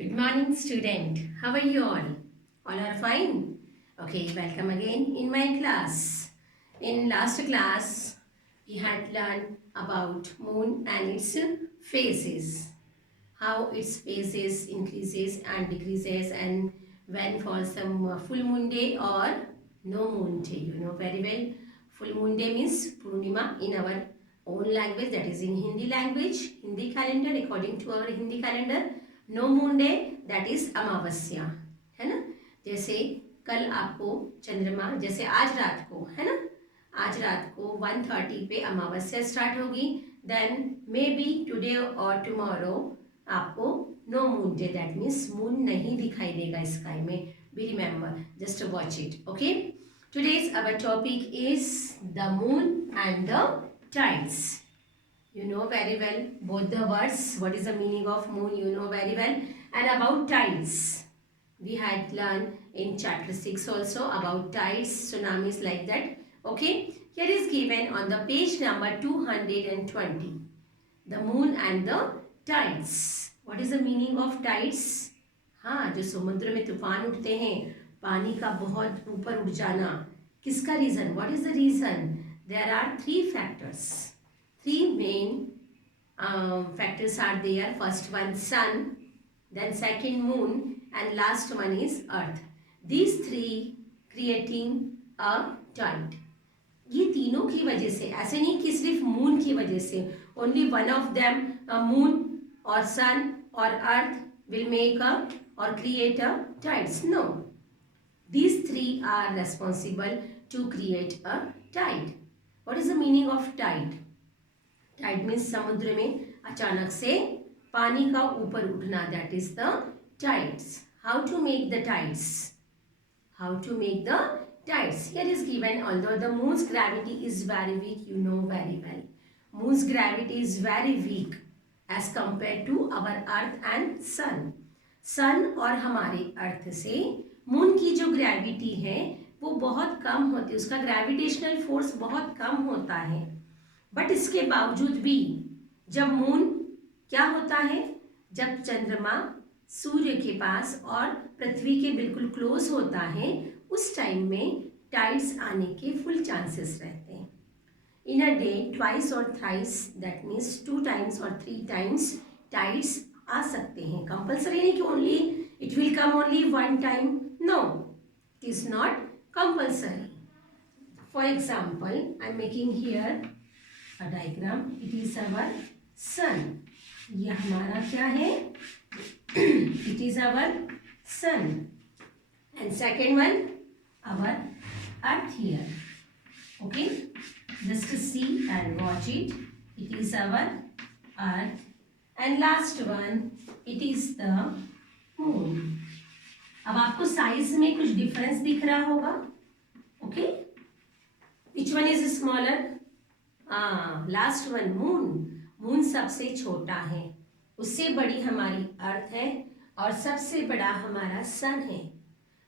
Good morning, student. How are you all? All are fine? Okay, welcome again in my class. In last class, we had learned about moon and its phases. How its phases increases and decreases, and when falls some full moon day or no moon day. You know very well. Full moon day means Purnima in our own language, that is in Hindi language, Hindi calendar, according to our Hindi calendar. No moon day that is amavasya, है ना। जैसे कल आपको चंद्रमा, जैसे आज रात को, है ना, आज रात को 1:30 पे अमावस्या स्टार्ट होगी। देन मे बी टुडे और टुमारो आपको no moon day, that means moon नहीं दिखाई देगा स्काई में। Be remember, just watch it. Okay, today's our topic is the moon and the tides. You know very well both the words. What is the meaning of moon? You know very well. And about tides, we had learned in chapter 6 also about tides, tsunamis, like that. Okay, here is given on the page number 220 the moon and the tides. What is the meaning of tides? हाँ, जो समुद्र में तूफान उठते हैं, पानी का बहुत ऊपर उठ जाना, किसका reason? What is the reason? There are three factors. Three main factors are there. First one sun, then second moon, and last one is earth. These three creating a tide. ये तीनों की वजह से, ऐसे नहीं कि सिर्फ मून की वजह से, only one of them, moon और सन और अर्थ will make a or create a tides. No, these three are responsible to create a tide. What is the meaning of tide? Tide means समुद्र में अचानक से पानी का ऊपर उठना, that is the tides. How to make the tides? How to make the tides? Here is given, although the moon's gravity is very weak, you know very well. Moon's gravity is very weak as compare to our earth and sun. Sun और हमारे अर्थ से moon की जो gravity है वो बहुत कम होती है, उसका ग्रेविटेशनल फोर्स बहुत कम होता है. बट इसके बावजूद भी जब मून क्या होता है, जब चंद्रमा सूर्य के पास और पृथ्वी के बिल्कुल क्लोज होता है, उस टाइम में टाइड्स आने के फुल चांसेस रहते हैं. इन अ डे ट्वाइस और थ्राइस, दैट मीन्स 2 times और 3 times टाइड्स आ सकते हैं. कंपल्सरी नहीं कि only it will come only 1 time. No, it is not compulsory. For example, I am making here a diagram. It is our sun. ये हमारा क्या है? It is our sun. And second one, our earth here. Okay, just to see and watch it. It is our earth. And last one, it is the moon. अब आपको size में कुछ difference दिख रहा होगा. Okay, which one is smaller? Last one, moon. Moon सबसे छोटा है, उससे बड़ी हमारी अर्थ है और सबसे बड़ा हमारा सन है.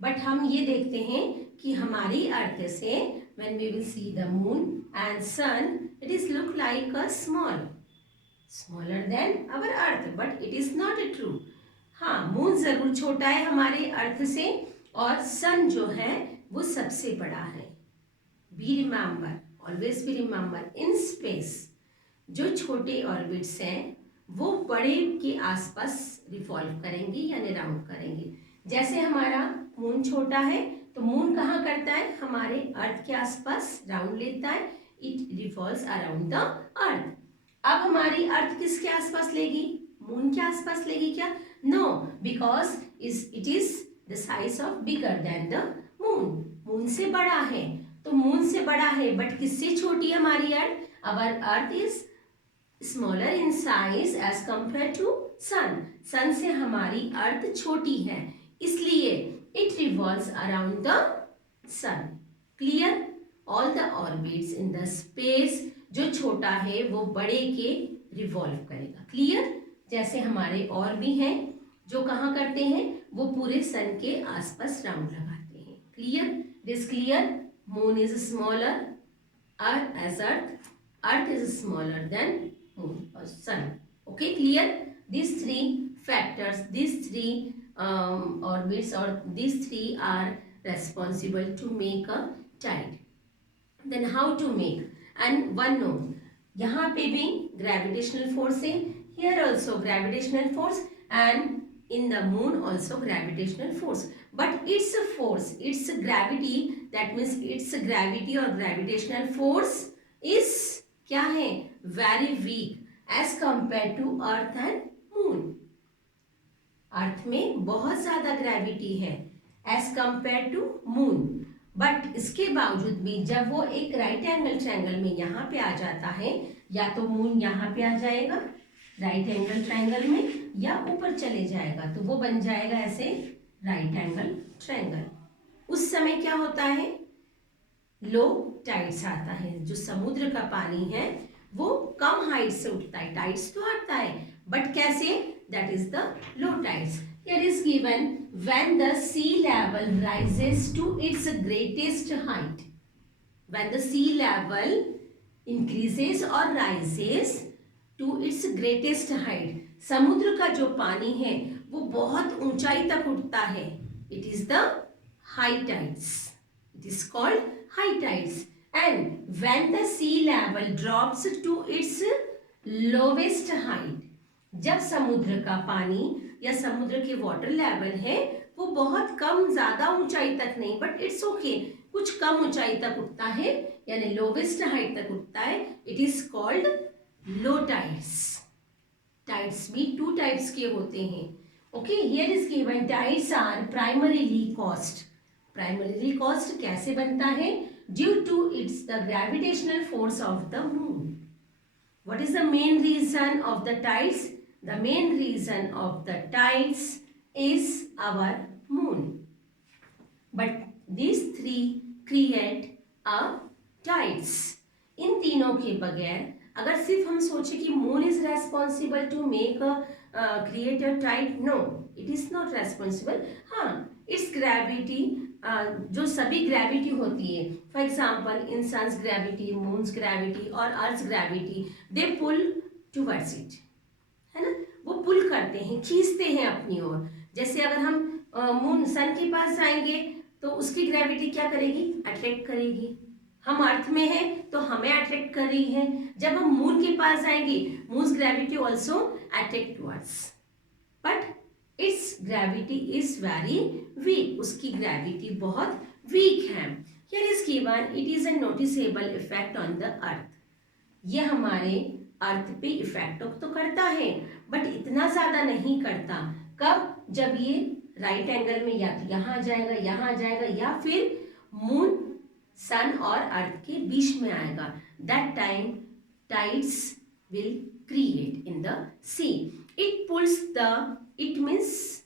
बट हम ये देखते हैं कि हमारी अर्थ से when we will see the moon and sun, it is look like a smaller than our earth, but it is not true. हाँ, मून जरूर छोटा है हमारे अर्थ से और सन जो है वो सबसे बड़ा है. Be remember, always be remember, in space जो छोटे ऑर्बिट्स हैं वो बड़े के आसपास रिवॉल्व करेंगे यानी राउंड करेंगे. जैसे हमारा मून छोटा है तो मून कहाँ करता है? हमारे अर्थ के आसपास राउंड लेता है. It revolves around the earth. अब हमारी अर्थ किसके आसपास लेगी? मून के आसपास लेगी क्या? No, because it is the size of bigger than the moon. Moon से बड़ा है, तो मून से बड़ा है बट किससे छोटी है हमारी earth? Our earth is smaller in size as compare to sun. Sun से हमारी अर्थ छोटी है, इसलिए it revolves around the sun. Clear? All the orbits in the space, जो छोटा है वो बड़े के रिवॉल्व करेगा. क्लियर? जैसे हमारे और भी हैं जो कहाँ करते हैं, वो पूरे सन के आसपास राउंड लगाते हैं. Clear? This clear? Moon is smaller as Earth. Earth is smaller than Moon or Sun. Okay, clear? These three factors, these three orbits or these three are responsible to make a tide. Then how to make? And one note, यहाँ पे भी gravitational force है, here also gravitational force, and in the moon also gravitational force. But its force, its gravity, that means its gravity or gravitational force is क्या है? Very weak as compared to Earth and Moon. अर्थ में बहुत ज्यादा gravity है as compare to moon, but इसके बावजूद भी जब वो एक राइट एंगल ट्रायंगल में यहाँ पे आ जाता है, या तो मून यहाँ पे आ जाएगा राइट एंगल ट्रायंगल में, या ऊपर चले जाएगा, तो वो बन जाएगा ऐसे राइट एंगल ट्रायंगल। उस समय क्या होता है? लो टाइड्स आता है, जो समुद्र का पानी है वो कम हाइट से उठता है, टाइड्स तो आता है बट कैसे? That is the low tides. Here is given when the sea level rises to its greatest height. When the sea level increases or rises to its greatest height. समुद्र का जो पानी है वो बहुत ऊंचाई तक उठता है. It is the high tides. It is called high tides. And when the sea level drops to its lowest height. जब समुद्र का पानी या समुद्र के वाटर लेवल है वो बहुत कम, ज्यादा ऊंचाई तक नहीं, बट इट्स ओके, कुछ कम ऊंचाई तक उठता है, यानी लोवेस्ट हाइट तक उठता है, it is called low tides. Tides भी टू टाइप्स के होते हैं। Okay, here is given tides are primarily caused. Primarily caused कैसे बनता है? Due to its the gravitational force of the moon. What is the main reason of the tides? The main reason of the tides is our moon. But these three create a tides. इन तीनों के बगैर अगर सिर्फ हम सोचे कि moon is responsible to make a create a tide, no, it is not responsible. हाँ, its gravity, जो सभी ग्रेविटी होती है, for example in sun's gravity, moon's gravity और earth gravity, they pull towards it, है ना, वो पुल करते हैं, खींचते हैं अपनी ओर। जैसे अगर हम मून सन के पास जाएंगे तो उसकी ग्रेविटी क्या करेगी? अट्रैक्ट करेगी। हम अर्थ में हैं तो हमें अट्रैक्ट कर रही है। जब हम मून के पास जाएंगे, moons gravity also attract towards, but it's gravity is very week, उसकी ग्रेविटी बहुत वीक है। Here is given it is a noticeable effect on the earth. ये हमारे अर्थ पे इफेक्ट तो करता है बट इतना ज्यादा नहीं करता। कब? जब ये राइट एंगल में या तो यहाँ जाएगा, यहाँ जाएगा, या फिर मून सन और अर्थ के बीच में आएगा। That time tides will create in the sea. It pulls the, it means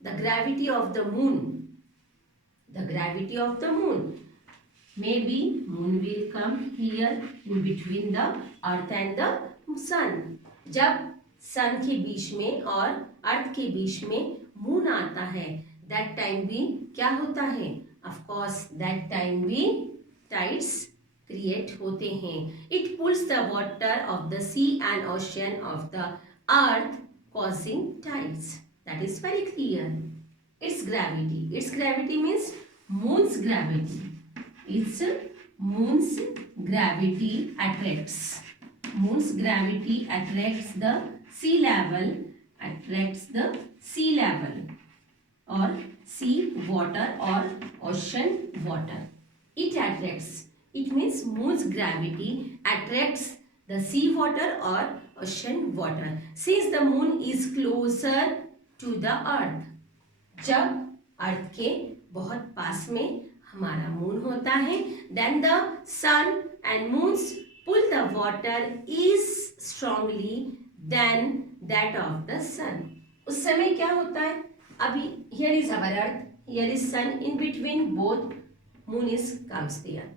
the gravity of the moon, the gravity of the moon. Maybe moon will come here in between the earth and the sun. जब सन के बीच में और अर्थ के बीच में moon आता है, that time भी क्या होता है? Of course, that time भी tides create होते हैं. It pulls the water of the sea and ocean of the earth, causing tides. That is very clear. Its gravity. Its gravity means moon's gravity. Its moon's gravity attracts. Moon's gravity attracts the sea level, attracts the sea level or sea water or ocean water. It attracts. It means moon's gravity attracts the sea water or ocean water. Since the moon is closer to the earth. जब अर्थ के बहुत पास में हमारा moon होता है, then the sun and moons pull the water is strongly than that of the sun. उस समय क्या होता है? अभी here is our earth, here is sun, in between both moon is comes there.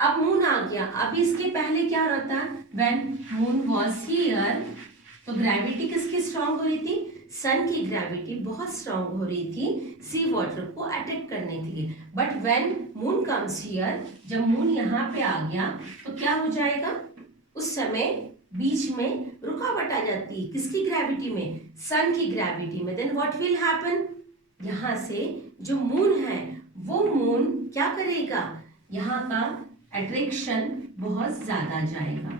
अब मून आ गया, अभी इसके पहले क्या रहता? when moon was here, तो ग्रेविटी किसकी स्ट्रांग हो रही थी? सन की ग्रेविटी बहुत स्ट्रांग हो रही थी सी वाटर को अटैक करने के लिए। But when moon comes here, जब मून यहाँ पे आ गया तो क्या हो जाएगा? उस समय बीच में रुकावट आ जाती है, किसकी ग्रेविटी में, सन की ग्रेविटी में, देन व्हाट विल हैपन, यहाँ से जो मून है वो मून क्या करेगा, यहाँ का अट्रैक्शन बहुत ज्यादा जाएगा।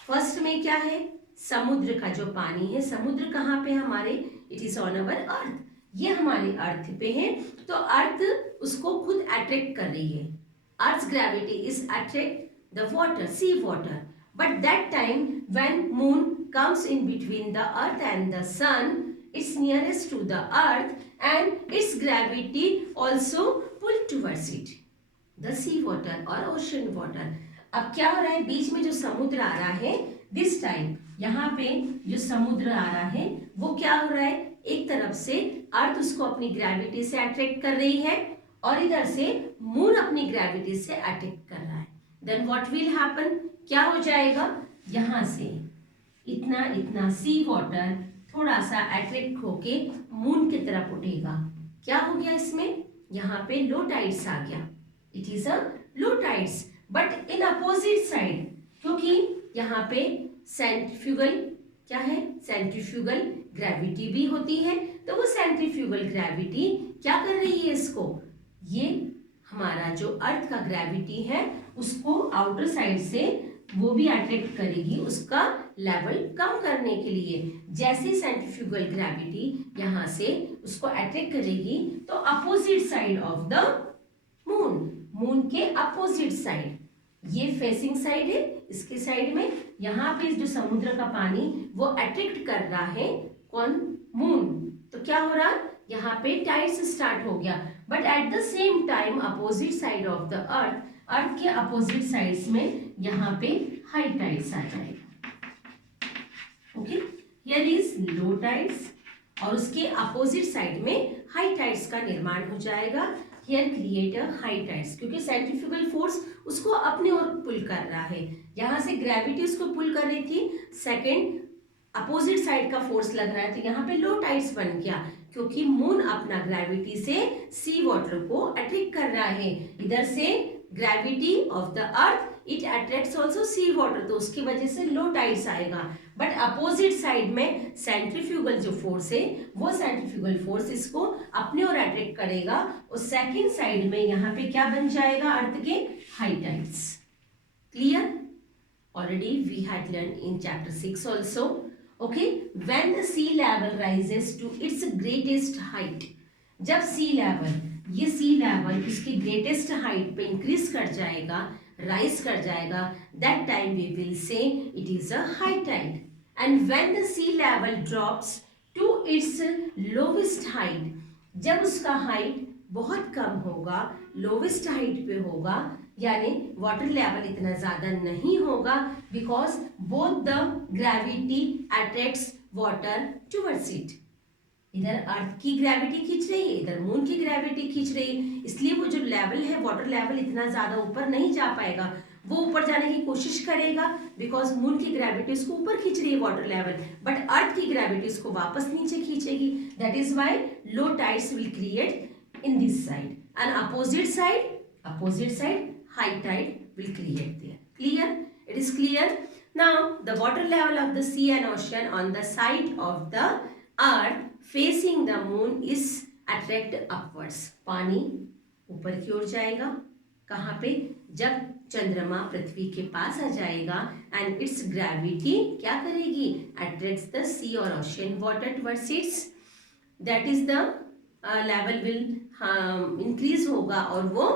फर्स्ट में क्या है, समुद्र का जो पानी है, समुद्र कहाँ पे हमारे, इट इज ऑन अवर अर्थ, ये हमारे अर्थ पे है, तो अर्थ उसको खुद अट्रैक्ट कर रही है, earth gravity is attract the water, sea water, but that time when moon comes in between the earth and the sun, it's nearest to the earth and its gravity also pull towards it, the sea water or ocean water। अब क्या हो रहा है, बीच में जो समुद्र आ रहा है, दिस टाइम यहाँ पे जो समुद्र आ रहा है वो क्या हो रहा है, एक तरफ से अर्थ उसको अपनी ग्रेविटी से अट्रैक्ट कर रही है और इधर से मून अपनी ग्रेविटी से अट्रैक्ट कर रहा है, देन व्हाट विल हैपन, क्या हो जाएगा, यहाँ से इतना इतना सी वाटर थोड़ा सा अट्रैक्ट होके मून की तरफ उठेगा, क्या हो गया इसमें, यहाँ पे लो टाइड्स आ गया, it is a low tides, but in opposite side, क्योंकि यहाँ पे सेंट्रीफ्यूगल क्या है, सेंट्रीफ्यूगल ग्रेविटी भी होती है, तो वो सेंट्रीफ्यूगल ग्रेविटी क्या कर रही है इसको, ये हमारा जो अर्थ का ग्रेविटी है उसको आउटर साइड से वो भी अट्रैक्ट करेगी, उसका लेवल कम करने के लिए, जैसे सेंट्रीफ्यूगल ग्रेविटी यहाँ से उसको अट्रैक्ट करेगी तो opposite side of the moon, moon के अपोजिट साइड, ये फेसिंग साइड है, इसके साइड में यहाँ पे जो समुद्र का पानी वो अट्रैक्ट कर रहा है कौन, मून, तो क्या हो रहा, यहाँ पे टाइड्स स्टार्ट हो गया, but at the same time opposite side of the earth, earth के अपोजिट साइड्स में यहाँ पे हाई टाइड्स आ जाएगा, okay, here is low tides और उसके अपोजिट साइड में हाई टाइड्स का निर्माण हो जाएगा, here create a high tides, क्योंकि सेंट्रीफ्यूगल फोर्स उसको अपने ओर पुल कर रहा है, यहाँ से ग्रेविटी उसको पुल कर रही थी, सेकेंड अपोजिट साइड का फोर्स लग रहा है, तो यहाँ पे लो टाइड्स बन गया, क्योंकि मून अपना ग्रेविटी से सी वाटर को अट्रैक्ट कर रहा है, इधर से gravity of the earth it attracts also see water, तो उसकी वजह से लो टाइड्स आएगा, बट अपोजिट साइड में सेंट्रीफ्यूगल जो फोर्स है वो सेंट्रीफ्यूगल फोर्स इसको अपने ओर अट्रैक्ट करेगा और सेकेंड साइड में यहाँ पे क्या बन जाएगा, अर्थ के high tides, clear, already we had learn in chapter 6 also, okay, when the sea level rises to its greatest height, जब सी लेवल, ये सी लेवल उसकी ग्रेटेस्ट हाइट पे इंक्रीज कर जाएगा, राइज कर जाएगा, that time we will say it is a high tide, and when the sea level drops to its lowest height, जब उसका हाइट बहुत कम होगा, लोवेस्ट हाइट पे होगा, यानी वाटर लेवल इतना ज्यादा नहीं होगा, because both the gravity attracts water towards it, इधर अर्थ की ग्रेविटी खींच रही है, इधर मून की ग्रेविटी खींच रही है, इसलिए वो जो लेवल है वाटर लेवल इतना ज्यादा ऊपर नहीं जा पाएगा, वो ऊपर जाने की कोशिश करेगा बिकॉज मून की ग्रेविटी उसको ऊपर खींच रही है वाटर लेवल, बट अर्थ की ग्रेविटी उसको वापस नीचे खींचेगी, that is why low tides will create in this side and opposite side high tide will create there, clear, it is clear, now the water level of the sea and ocean on the side of the earth facing the moon is attract upwards, पानी ऊपर की ओर जाएगा, कहाँ पे, जब चंद्रमा पृथ्वी के पास आ जाएगा and its gravity क्या करेगी, attracts the sea or ocean water towards its, that is the level will increase होगा और वो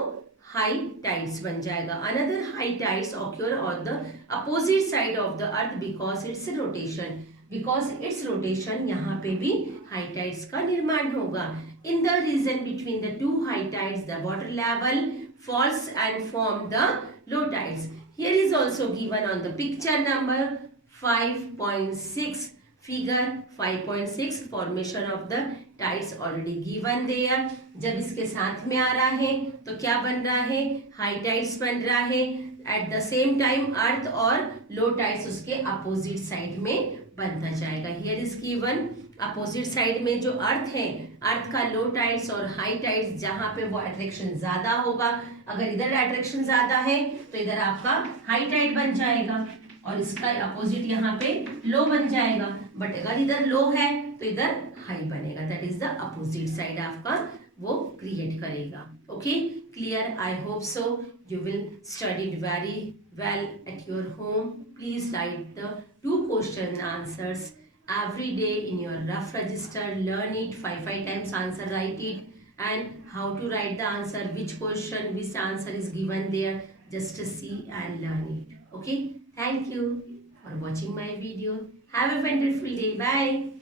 हाई टाइड्स बन जाएगा, another high tides occur on the opposite side of the earth because its rotation, यहाँ पे भी हाई टाइड्स का निर्माण होगा, in the region between the two high tides the water level falls and form the low tides, here is also given on the picture number 5.6, figure 5.6, formation of the tides already given there, जब इसके साथ में आ रहा है तो क्या बन रहा है, हाई टाइड्स बन रहा है, एट द सेम टाइम अर्थ और लो टाइड्स उसके अपोजिट साइड में बनता जाएगा, here is given, opposite side में जो अर्थ है, अर्थ का लो टाइड्स और हाई टाइड्स जहाँ पे वो अट्रैक्शन ज्यादा होगा, अगर इधर अट्रैक्शन ज्यादा है तो इधर आपका हाई टाइड बन जाएगा, और इसका अपोजिट यहाँ पे लो बन जाएगा, बट अगर इधर लो है तो इधर हाई बनेगा, that is the opposite side आपका वो क्रिएट करेगा. Okay, clear? I hope so you will study very well at your home. Please write the 2 question answers every day in your rough register. Learn it 5 times, answer, write it, and how to write the answer, which question, which answer is given there, just see and learn it. Okay, thank you for watching my video. Have a wonderful day. Bye.